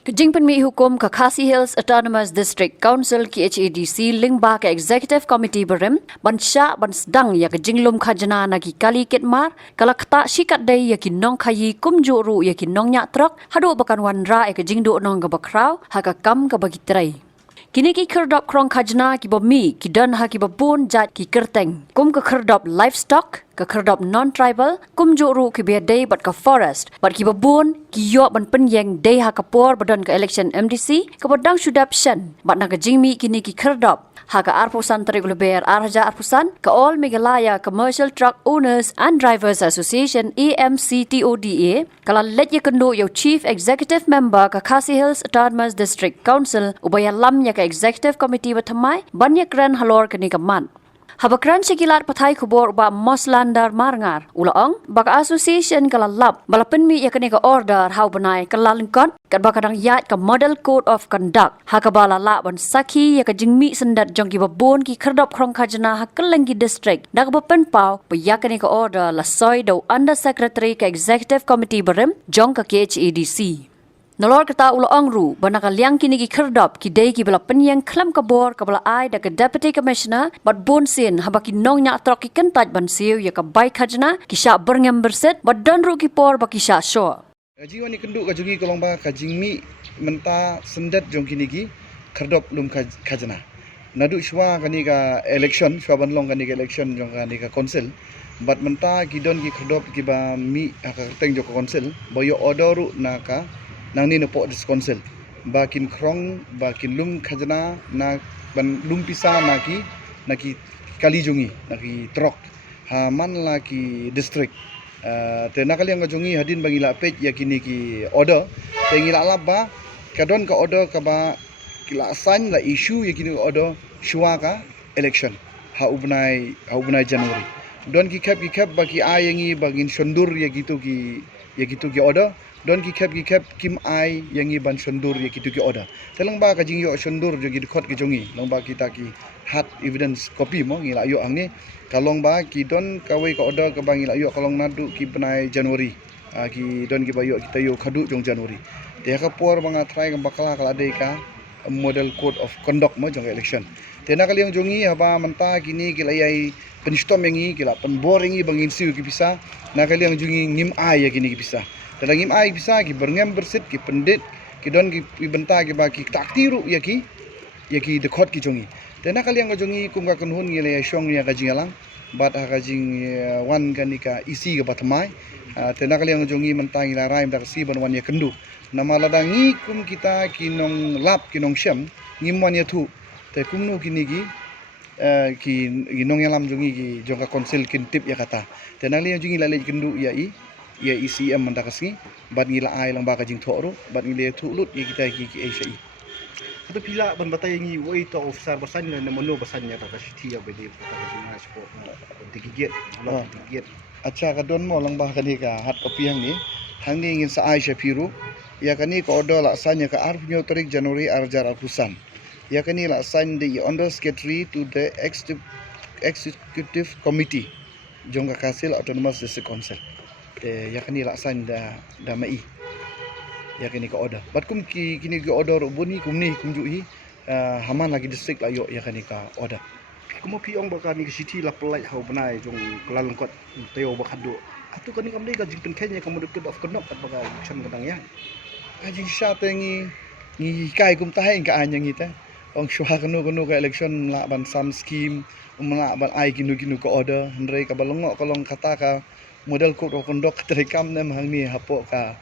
Kajing Penmi Hukum ke Khasi Hills Autonomous District Council KHADC lingba ke Executive Committee berim bansya bansdang ya kajing lum khajana nagi kali kitmar kala kata shikat day ya kinong khayi kumjuru ya kinong nya truk hadu bakan wanra ya kajing du nong gabakraw haka kam ka bagitray. Kini ki kerdop krong khajna ki bomi ki dan ha ki babun jat ki kerteng kum ke kerdop livestock ke kerdop non-tribal kum juru ki biadai bat ke forest bat ki babun ki yo ban penyeng day ha kapor badan ke election MDC ke badang sudaption bat na ke jingmi kini ki kerdop ha ke arpusan tarik leber arja arpusan ke All Meghalaya Commercial Truck Owners and Drivers Association AMCTODA kala let ye kendo yo Chief Executive Member ke Khasi Hills Autonomous District Council ubaya lam ya ke Executive Committee batamai banyak ran halor kini keman. Habakran sekilat patai kubur ba moslandar marngar ulaong baka association kala lab bala penmi ya kini ke order hau benai kelalengkon kat bakadang yat ke model code of conduct ha ka bala la ban saki ya ke jingmi sendat jongki babon ki kerdop krong khajana ha kelenggi district dak bapen pau ba ya kini ke order la soy do under secretary ke executive committee berem jong ke KHADC. Nolor kata ulaong ru banaka liang kini ki kerdop ki day ki bala penyang klam kabor ka bala ai da ke deputy commissioner bat bon sin habaki nong nya trok ki kentaj ban siu ya ka bai khajna ki sha berngem berset bat dan ru ki por ba ki sha sho. Kajing wani kenduk kajungi kolong ba kajing mi menta sendat jong kini ki kerdop lum khajna. Nadu shwa kani ka election shwa ban long kani ka election jong kani ka council bat menta ki don ki kerdop ki ba mi ka teng jong council boyo order ru na ka nang ni nepok dis council bakin krong bakin lum khajana na ban lum pisa naki kali jungi naki trok ha man la ki district te nakali ang jungi hadin bangila page ya kini ki order te ngila laba kadon ka order ka ba kila assign la issue ya kini order shwa ka election ha ubnai Januari don ki kap baki ayangi bagin shondur ya gitu ki order don ki kap kim ai yang iban shondur ya kitu ki order telang ba ka jing yo shondur jo gi khot ki jongi long ba kita ki hat evidence copy mo ngila yo ang ni kalong ba ki don kawai ka order ka bang ngila yo kalong nadu ki benai Januari ki don ki bayo kita yo khadu jong Januari te ka por banga try ka bakala kala dei ka model code of conduct mo jong election te na kali yang jongi haba menta kini ki layai penstom yangi kila penboringi bangin siu ki bisa na kali yang jongi ngim ai ya kini ki bisa Telangim ai bisa ki berngem bersit ki pendit ki don ki benta ki ba ki taktiru ya ki dekot ki jongi. Tena kali yang jongi kum ka kunhun ngile syong ya ka jingalang bat ha ka jing wan kanika isi ka batmai. Tena kali yang jongi mentang ila raim dak si ban wan ya kendu. Nama ladangi kum kita kinong lap kinong syam ngim wan ya thu. Te kum nu kini ki nong yalam jongi ki jongka konsil kin tip ya kata. Tena kali yang jongi lale kendu ya ECM mandakasi bat ngila ai lang baka jing thoru bat ngile thulut ye kita ki Asia Itu pila ban batay ngi woi to officer basan na mono basan nya ta city ya bedi ta jinga sport tigigit lo tigigit acha ka don mo lang baka ni ka hat kopi hang ni ngin sa Asia piru ya kani ko odo la sanya ka arpunyo tarik Januari arjar arpusan ya kani la san the under secretary to the executive committee jongka kasil autonomous district council ya kini laksan da mai ya kini ka order bat kum kini ka order buni kum juhi haman lagi district layo ya kini ka order kumo piong baka ni city la pelai hau benai jong kelalengkot teo bakado atu kani kamdai ka jingpen kenya kamu deket of kenok kat baka action kadang ya ajing sya tengi ni kai kum tahe ka anyang ita ong shwa kanu ka election la ban sam scheme umla ban ai kinu ka order ndrei ka balongo kolong kata ka model code of conduct terekam nem hang ni hapo ka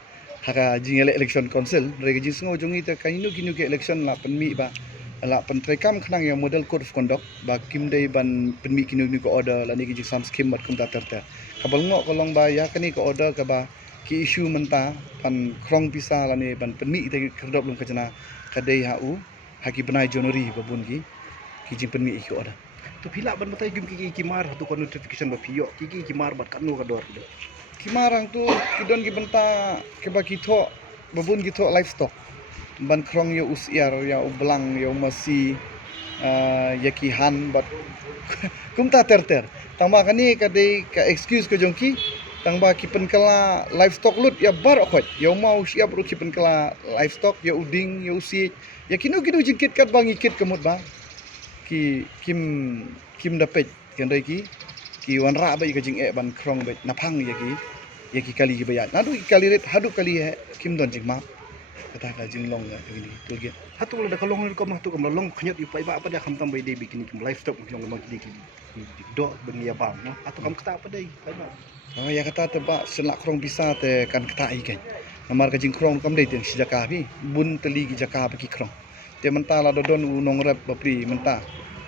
haka jingele election council rega jing sengo jongi ta kinu ke election la penmi ba la pen terekam khnang ya model code of conduct ba kim dei ban penmi kinu ko order la ni jing sam scheme mat kum ta terta kabal ngo kolong ba ya kani ko order ka ba ki issue menta pan krong pisa la ni ban penmi te kerdop lum kajana kadai hau haki benai Januari babun ki jing penmi ko order tu pila ban batay gum ki mar tu kon notification ba piyo ki mar bat kanu ka dor kimarang tu kidon ki benta ke baki tho babun ki tho livestock ban krong yo usiar ya ublang yo masi ya ki han bat kumta terter tamba kani ka dei ka excuse ko jongki tang ba kipen kala livestock lut ya bar khot ya mau siap ru kipen kala livestock ya uding ya usi ya kinu jingkit kat bang ikit kemut ba ki kim dapet kan dai ki wan ra ba ka jing e ban krong ba napang ya ki kali ki bayat nadu kali ret hadu kali kim don jing ma kata ka jing long ya ini tu ge hatu la da kalong ko ma tu kam long khanyat ipai ba apa dah kam tam bai dei bikin kim livestock long ma ki do ben ya bang no atau kam kata apa dei pai ba ya kata te ba selak krong bisa te kan kata i kan namar ka jing krong kam dei teng si jaka bi bun teli ki jaka ba ki krong te menta la do don u nong rep ba pri menta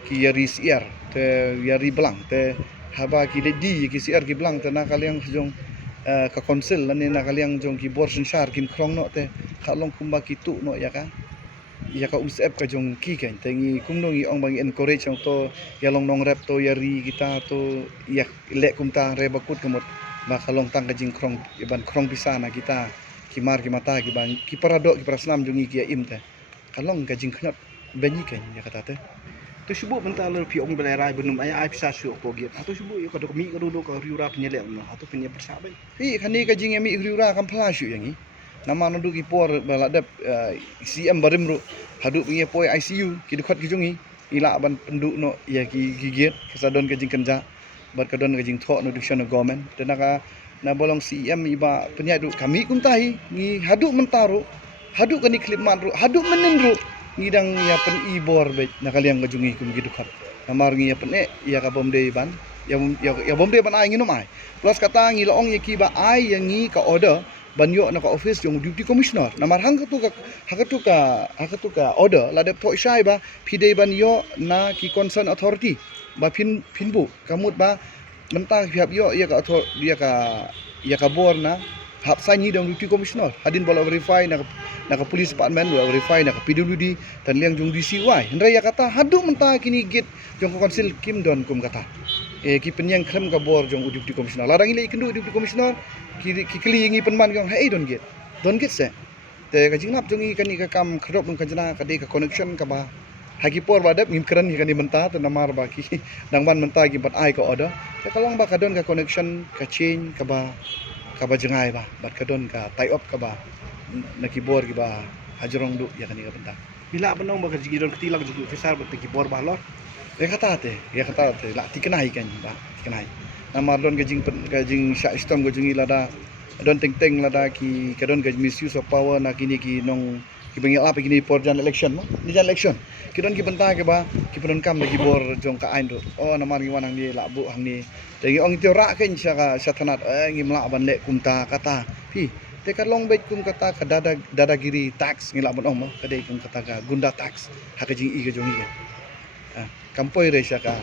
ki yari siar te yari belang te haba ki de di ki siar ki belang te na kaliang jong ka konsil la ni na kaliang jong ki bor sensar kin krong no te kalong kumba ki tu no ya ka usep ka jong ki kan tengi kumno ngi ong bang encourage ong to ya long nong rep to yari kita to ya le kumta re bakut kemut ba kalong tang ka jing krong iban krong bisa na kita kimar ki mata ki bang ki paradok ki prasnam jong ki ya im te kalong ka jing khnat benyi kan ya kata te tu subuh bentar le pi ong belerai benum ai bisa su ko giat atau subuh yo ka do mi ka do ka riura penyelek no atau punya persabai hi khani ka jing mi riura kam phla shu yang ni nama ndu ki por baladap CM barim ru hadu punya poi ICU ki dekat ki jungi ila ban penduk no ya ki gigiet kesadon ka jing kenja bat kadon ka jing thok no diction government tenaka na bolong CM iba penyadu kami kum tahi ni hadu mentaru hadu kani klipman ru hadu menen ru ngidang ya pen ibor be nakaliang gajungi kum gidukat namar ngi ya pen ya ka bomde ban ya bomde ban ai nginum ai plus kata ngi loong ya ki ba ai yang ngi ka order banyo na ka office yung deputy commissioner namar hang tu ka order la de po shai ba pide banyo na ki concern authority ba pinbu kamut ba mentang pihak yo ya ka bor na hap sanyi dong deputy commissioner hadin bola verify na ka police department bola verify na ka PWD tan liang jong DCY hendra ya kata hadu menta kini git jong council kim don kum kata ki penyang klem ka bor jong deputy commissioner larang ile ikendu deputy commissioner ki kli ngi penman jong hey don git se te ka jingnap jongi kani ka kam khrop dum kanjana ka de ka connection ka ba hagi por badap ngim kran ni kani menta te namar ba ki dangban menta ki bat ai ka order te kalong ba ka don ka connection ka change ka ba jengai ba bat kadon ka tie up ka ba nakibor ki ba hajrong du ya kani ka benda bila benong ba ka jigidon ketilang juga officer ba kibor ba lor ya kata te la tikenai kan ba tikenai namar don ka jing sya istom ka jingi lada don teng lada ki kadon ka misuse of power na kini ki nong ki bengel apa kini por jan election mo ni jan election ki don ki benta ke ba ki pedon kam lagi bor jong ka ain do oh namar ngi wanang ni la bu hang ni tengi ong tio ra ken sya tanat ngi mla ban le kumta kata pi te ka long bet kum kata ka dadagiri tax ngi la bon ong mo ka dei kum kata ka gunda tax ha ka jing i ka jong i kampoi re sya ka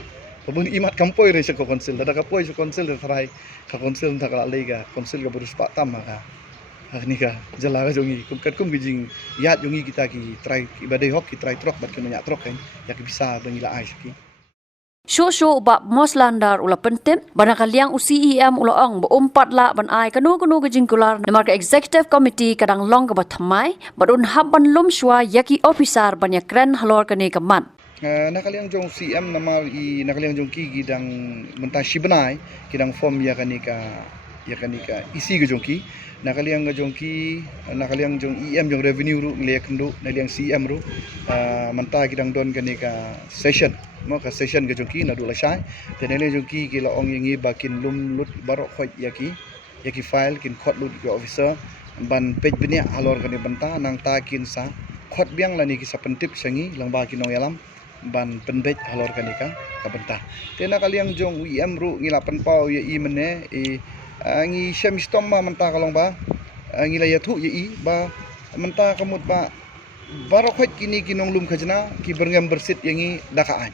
pabun imat kampoi re sya ko konsil dada ka poi sya konsil trai ka konsil ta ka lega konsil ka burus pak tam ka ni ka jala ka jongi kum kat kum gijing yat jongi kita ki try ibadai hok ki try trok bat kena nyak trok kan ya ki bisa bangila ai ki Show ba moslandar ula pentem banakaliang UCEM ula ong ba umpat la ban ai kanu ke jingkular namar ka executive committee kadang long ka bathamai badun habban lum shwa yaki officer banya kren halor kane kaman nakaliang jong CM namar i nakaliang jong ki gidang menta shibanai kidang form ya kanika isi ke jongki nakaliang jongki nakaliang jong EM jong revenue ru le kendo naliang CM ru menta kidang don kanika session mo ka session ke jongki na dula sai te naliang jongki ki la ong yangi bakin lum lut barok khoi yaki file kin khot lut ke officer ban page benia alor kani benta nang ta kin sa khot biang lani ki sa pentip sangi lang ba kinong yalam ban penbet halor kanika ka benta te nakaliang jong EM ru ngila penpau ya i mene ngi samistom ma menta kalong ba ngi la yathu ye ba menta kamut ba barok khot kini kinong lum khajna ki berngam bersit yangi dakaan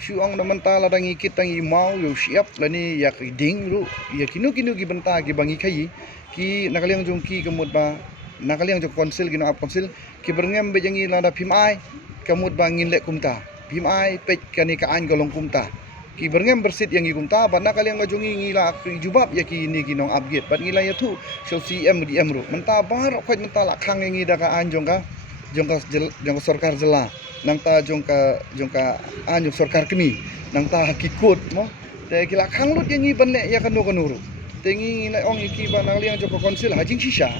syuang na menta la dangi kitangi mau yo siap lani yak ding ru ya kinu gi benta ki bangi khai ki nakaliang jong ki kamut ba nakaliang jong konsil gino ap konsil ki berngam be yangi la da phimai kamut ba ngin le kumta phimai pej kani ka an golong kumta ki berngam bersit yang ikumta ba nakaliang ngajongi ngila jubab ya ki ni kinong upgrade bat ngila ya tu so CM di emru menta bar khoi menta la khang ngi da ka an jong ka sarkar jela nang ta jong ka an jong sarkar kemi nang ta hakikut mo te kila khang lut yang ban le ya kanu ru tengi ngai ong iki ba naliang joko konsil hajing shisha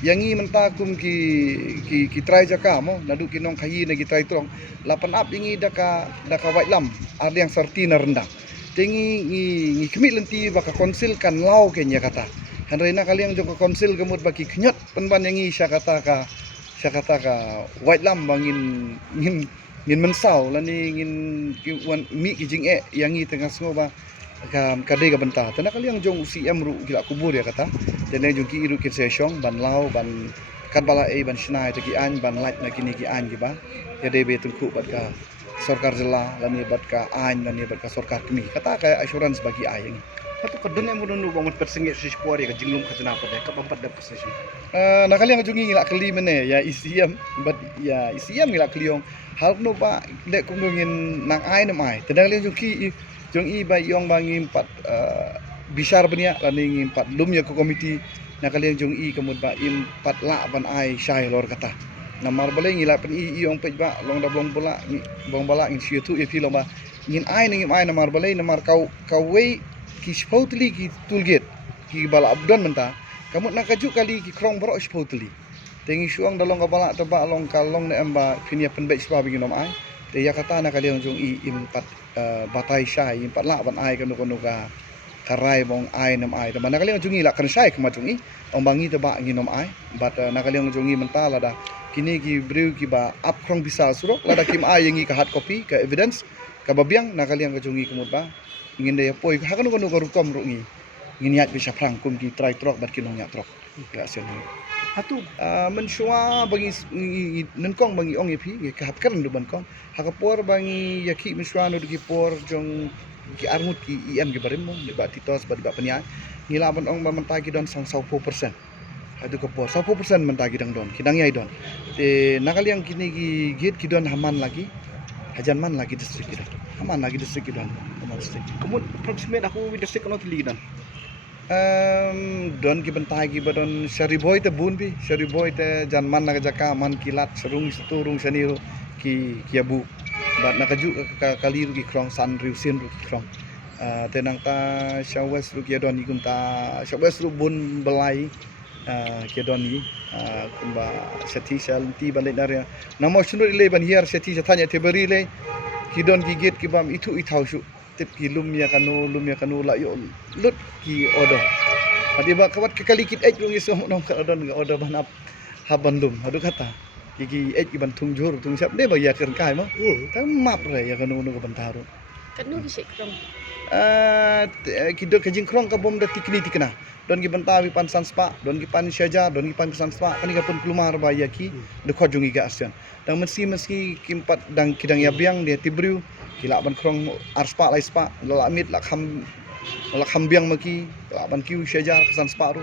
yangi menta kum ki try jaka mo nadu kinong kahi na ki try trong lapan up yangi daka white lam yang sarti na rendang tengi ngi kemit lenti baka konsil kan lau kenya kata hanrena kaliang joko konsil gemut baki knyot penban yangi syakata ka white lam bangin ngin mensau lani ngin wan mi ki jing yangi tengah sengoba kadai ka benta tana kaliang jong CM ru gila kubur ya kata tena jong ki iru kin sesong ban lau ban kat bala ban snai te ki an ban light na kini ki an ki ba ya de be tungku bat ka sarkar jela lani bat ka an lani bat ka sarkar kini kata ka assurance bagi ayang Satu kadun yang munu bangun persengit si spori ka jinglum ka jana pada ka pampat dap sesi. Na kaliang jong ngila keli mene ya ICM bat ya ICM ngila kliong hal no ba dek kum ngin nang ai na mai tena kaliang jong ki jong i ba yong bangi empat bisar benia lani empat lum ya ko komiti na kaliang jong i kemud ba empat la ban ai syai lor kata na mar baleng ila pen i yong pej ba long da blong bola ni bong bala in siu tu e pi lomba ngin ai na mar baleng na mar kau wei ki spotli ki tulget ki bala abdan menta kamu nak kaju kali ki krong bro spotli tengi suang dalong ka bala teba long kalong na amba pinia pen bet spa bingin nom ai te ya kata na kali jong i empat batai syai empat la ban ai kanu ka karai bong ai nam ai teman na kali jong i la kan syai kema jong i ong bangi teba nginom ai bat na kali jong i menta lada kini ki brew ki ba up krong bisa surok lada kim ai yangi ka hard copy ka evidence ka babiang na kali jong i kemut ba ingin dia poi hakanu kanu rukom ru ngi ngin yat bisa prang kum ki try trok bat kinong yak trok ya sen Hatu men shwa bangi nenkong bangi ong epi ngi ka hapkan du ban kong hakapor bangi yaki men shwa no di por jong ki armut ki IM ki barim mo ni ba titos ba penya ngila ban ong ba mentagi don sang 40% adu ko por 40% mentagi dang don kidang yai don te nakaliang kini ki gate ki don haman lagi hajan man lagi distrik kita haman lagi distrik kita kemun approximate aku with the second not lead dan. Don ki bentai ki badon Syariboy te bun bi Syariboy te janman na jaka man kilat serung seturung saniru ki abu bat na kaju kali ru ki krong san riu sin ru ki krong tenang ta Syawes ru ki don ni kunta Syawes ru bun belai ki don ni kumba seti salti balik daria namo sunu ile ban hier seti tanya te beri le ki don ki gate ki bam itu itau su tip ki lum ya kanu la yo lut ki odo adi ba kawat kali kit ej lungi so nom ka odon ga odo ban ap habandum adu kata ki ej ki ban tung jur tung sap de ba ya ker kai mo ta map re ya kanu nu ka bantaru Kanu bisik krong. Ki do ka jing krong ka bom da tikni tikna don ki bantawi pan sanspa don ki pan syaja don ki pan sanspa kan ka pun kelumar ba ya ki de ko jungi ga asyan dang meski kimpat dang kidang yabiang dia tibriu kila ban krong arspa lai spa la mit la kham biang maki la ban kiu syaja kesan spa ru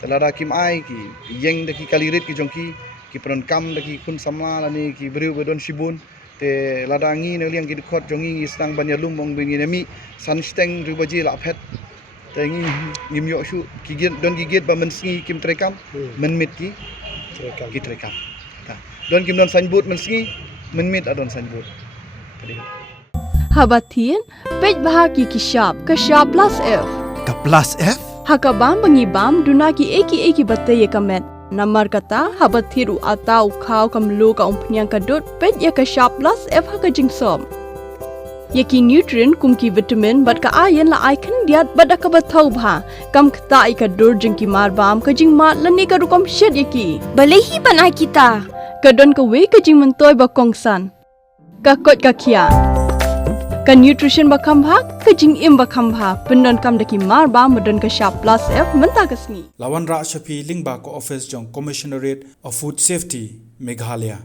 telara kim ai ki yeng de ki kalirit ki jongki ki pron kam de ki kun samla lani ki briu bedon shibun te ladangi ne liang ki khot jongi stang ban yalum mong bingi nemi sansteng rubaji la phet te ngi ngim yo shu ki gen don ki get ba mensi kim trekam menmit ki trekam ta don kim don sanbut mensi menmit adon sanbut tadi Habatin, pej bahagi kashab plus F. Ka plus F? Hakabam bangibam dunaki eki batay kamet. Namar kata habathiru atau kau kamlu ka umpnyang kadut pej ya kashab plus F hakajing som. Yaki nutrient kumki vitamin bat ka ayan la ikan diat bat ka bathau bha kam kta ika dur jingki marbam kajing mat lani ka rukom shed yaki. Balehi banai kita. Kadon ka we kajing mentoy ba kongsan. Kakot kakia. Ka nutrition bakam bha kajing im bakam bha pendon kam daki marba medon ka sharp plus F menta kasni Lawan Ra Shafi Lingba ko office jong Commissionerate of Food Safety Meghalaya